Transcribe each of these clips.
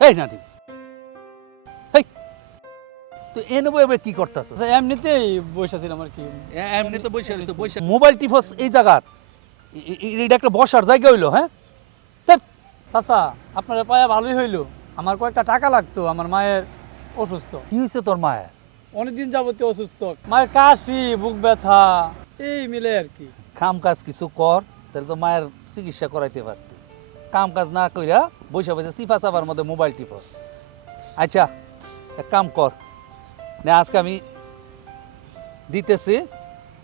এই নাদিম এনে বই কি করতেছ? আচ্ছা এমনিতেই বসেছিলাম আর কি। এমনি তো বসে রইছো, বসে মোবাইল টিপস এই জায়গাত এ- এ- এটা একটা বসার জায়গা হইল হ্যাঁ? ধ্যাৎ, চাচা আপনার পায়া ভালোই হইল। আমার কয়েকটা টাকা লাগতো আমার মায়ের অসুস্থ। কি হয়েছে তোর মায়ের? অনেকদিন যাবতীয় অসুস্থ। মায়ের কাশি বুক ব্যথা এই মিলে আর কি। কাম কাজ কিছু কর তাহলে তো মায়ের চিকিৎসা করাইতে পারতি। কাম কাজ না কইরা বসে বসে সিফা চাবার মধ্যে মোবাইল টিপস। আচ্ছা এক কাম কর। না আজকে আমি দিতেছি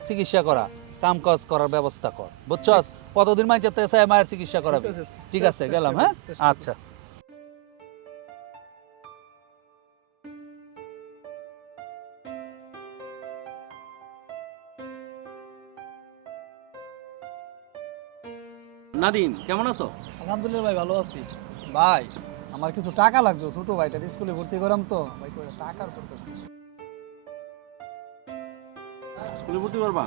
চিকিৎসা করা কাম কাজ করার ব্যবস্থা কর। বুঝছস কতদিন মাইন চাতে এসে মায়ের চিকিৎসা করাবি? ঠিক আছে গেলাম হ্যাঁ? আচ্ছা। নাদিম কেমন আছো? আলহামদুলিল্লাহ ভাই ভালো আছি। ভাই আমার কিছু টাকা লাগতো ছোট ভাইটার স্কুলে ভর্তি করাম তো। ভাই টাকার করতেছি স্কুলে ভর্তি করবা?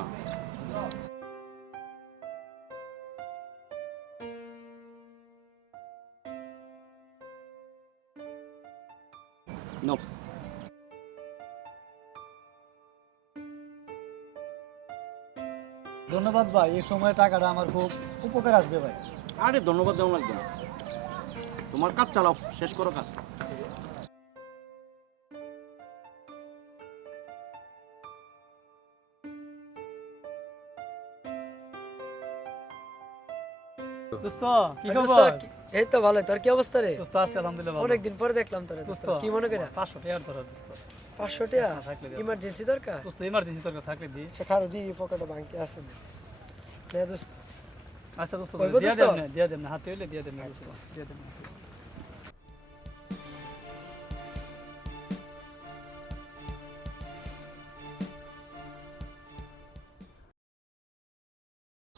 No. ধন্যবাদ ভাই এই সময় টাকাটা আমার খুব উপকার আসবে ভাই। আরে ধন্যবাদ দেওয়া লাগবে না। তোমার কাজ চালাও শেষ করো কাজ। দোস্ত কি খবর? এই তো ভালো তোর কি অবস্থা রে? দোস্ত আছে আলহামদুলিল্লাহ ভালো। অনেকদিন পরে দেখলাম তোরে দোস্ত। কি মনে করে পাঁচশো টাকার ধরো দোস্ত। পাঁচশো টাকা? দোস্ত, থাকলে দে। ইমার্জেন্সি দরকার? দোস্ত ইমার্জেন্সি তোর থাকলে দি সেখানে দি পকেটে বাঙ্কি আছে নে দোস্ত। আচ্ছা দোস্ত দিয়া? দেন না দিয়া দেন না হাতে হইলে দিয়া দেন না দোস্ত দিয়া দেন না।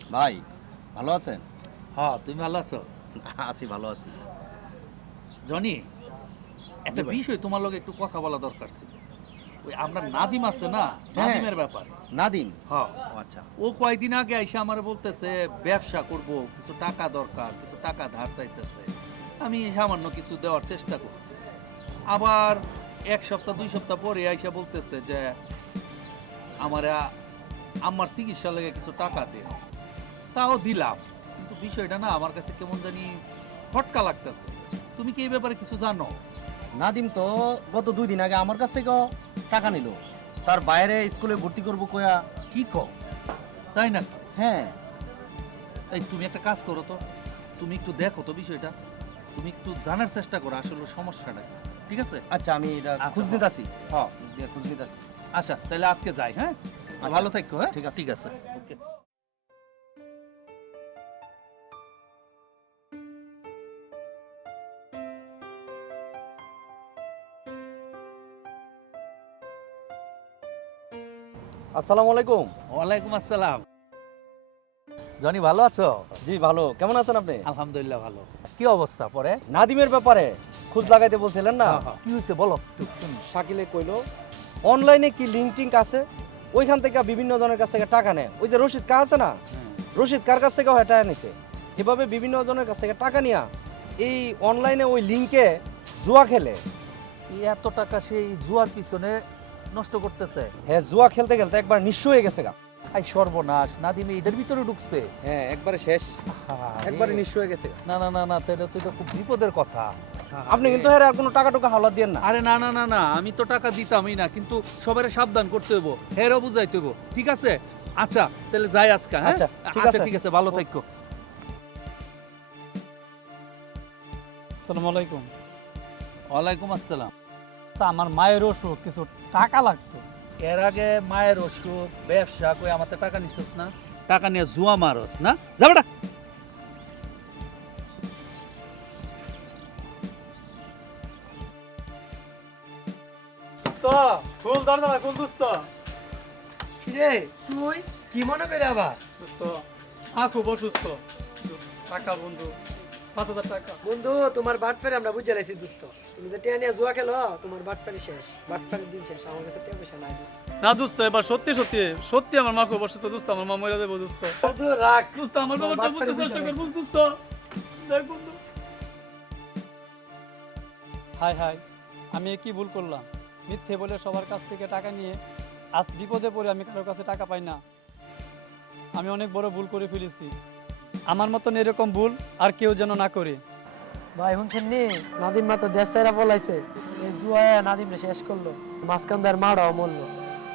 ভাই ভালো আছেন? হ্যাঁ তুমি ভালো আছো? আছি ভালো আছি। জনি একটা বিষয় তোমার লগে একটু কথা বলা দরকার ছিল। ওই আমরা নাদিম আছে না? হ্যাঁ। নাদিমের ব্যাপার। নাদিম? হ্যাঁ আচ্ছা। ও কয়দিন আগে এসে আমার বলতেছে ব্যবসা করব কিছু টাকা দরকার কিছু টাকা ধার চাইতেছে। আমি সামান্য কিছু দেওয়ার চেষ্টা করছি। আবার এক সপ্তাহ দুই সপ্তাহ পরে আইসা বলতেছে যে আমার আমার চিকিৎসা লেগে কিছু টাকা দে তাও দিলাম। কিন্তু বিষয়টা না আমার কাছে কেমন জানি ফটকা লাগতেছে। তুমি কি এই ব্যাপারে কিছু জানো? নাদিম তো গত দুই দিন আগে আমার কাছ থেকেও টাকা নিল। তার বাইরে স্কুলে ভর্তি করব কয়া কি কও? তাই না হ্যাঁ। এই তুমি একটা কাজ করো তো। তুমি একটু দেখো তো বিষয়টা। তুমি একটু জানার চেষ্টা করো আসলে সমস্যাটা কি। ঠিক আছে? আচ্ছা আমি এটা আচ্ছা, খোঁজ হ্যাঁ। খুঁজ হ্যাঁ। খোঁজ নিতেছি আচ্ছা তাহলে আজকে যাই হ্যাঁ? ভালো থাকো হ্যাঁ? ঠিক আছে। ঠিক আছে। ওকে। আসসালামু আলাইকুম। ওয়ালাইকুম আসসালাম। জনি ভালো আছো? জি ভালো। কেমন আছেন আপনি? আলহামদুলিল্লাহ ভালো। কি অবস্থা পরে? নাদিমের ব্যাপারে খোঁজ লাগাইতে বলছিলেন না? কি হয়েছে বলো শাকিলে কইলো অনলাইনে কি লিঙ্ক টিঙ্ক আছে? ওইখান থেকে বিভিন্ন জনের কাছ থেকে টাকা নেয়। ওই যে রশিদ কা আছে না? রশিদ কার কাছ থেকে হয় টাকা নিছে। এভাবে বিভিন্ন জনের কাছ থেকে টাকা নিয়া এই অনলাইনে ওই লিঙ্কে জুয়া খেলে। এত টাকা সেই জুয়ার পিছনে নষ্ট করতেছে। হ্যাঁ জুয়া খেলতে খেলতে একবার নিঃস্ব হয়ে গেছে গা। আই সর্বনাশ নাদিমে এদের ভিতরে ঢুকছে। হ্যাঁ একবারে শেষ। একবারে নিঃস্ব হয়ে গেছে না না না না তাহলে তো এটা খুব বিপদের কথা। আপনি কিন্তু হ্যাঁ আর কোনো টাকা টুকা হাওলাত দিয়েন না। আরে না না না না আমি তো টাকা দিতামই না কিন্তু সবারে সাবধান করতে হইব হেরও বুঝাইতে হইব। ঠিক আছে? আচ্ছা তাহলে যাই আজকে হ্যাঁ? আচ্ছা, ঠিক আচ্ছা আছে। ঠিক আছে ভালো থাকো আসসালামু আলাইকুম। ওয়ালাইকুম আসসালাম। আচ্ছা আমার মায়ের অসুখ কিছু টাকা লাগতো। এর আগে মায়ের অসুখ ব্যবসা কই আমার তো টাকা নিছিস না? টাকা নিয়ে জুয়া মারস না? যাবেটা দোস্ত তুই? কি মনে করে আবার? দোস্ত মা খুব অসুস্থ। কিছু টাকা বন্ধু। পাঁচ হাজার টাকা বন্ধু তোমার আমরা বুঝে লাইছি দোস্ত। তুমি যে টিয়া নিয়ে জুয়া খেলো তোমার শেষ। দিন শেষ আমার কাছে পয়সা নাই না দোস্ত এবার সত্যি সত্যি সত্যি আমার মা খুব অসুস্থ দোস্ত আমার মা মরে দেবো দোস্ত। বন্ধু রাখ দোস্ত আমার বুঝতে চেষ্টা বুঝে কর দোস্ত। দেখ বন্ধু। হাই হাই আমি কি ভুল করলাম? মিথ্যে বলে সবার কাছ থেকে টাকা নিয়ে আজ বিপদে পড়ে আমি কারোর কাছে টাকা পাই না। আমি অনেক বড় ভুল করে ফেলেছি। আমার মতন এরকম ভুল আর কেউ যেন না করে। ভাই, শুনছেন নি? নাদিম মা তো দেশ চাইরা পলাইছে। এই জুয়া নাদিম শেষ করল। মাঝখান মারাও মরলো।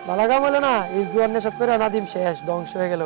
বালাগা বলে না, এই জুয়ার নেশাত করে নাদিম শেষ, ধ্বংস হয়ে গেল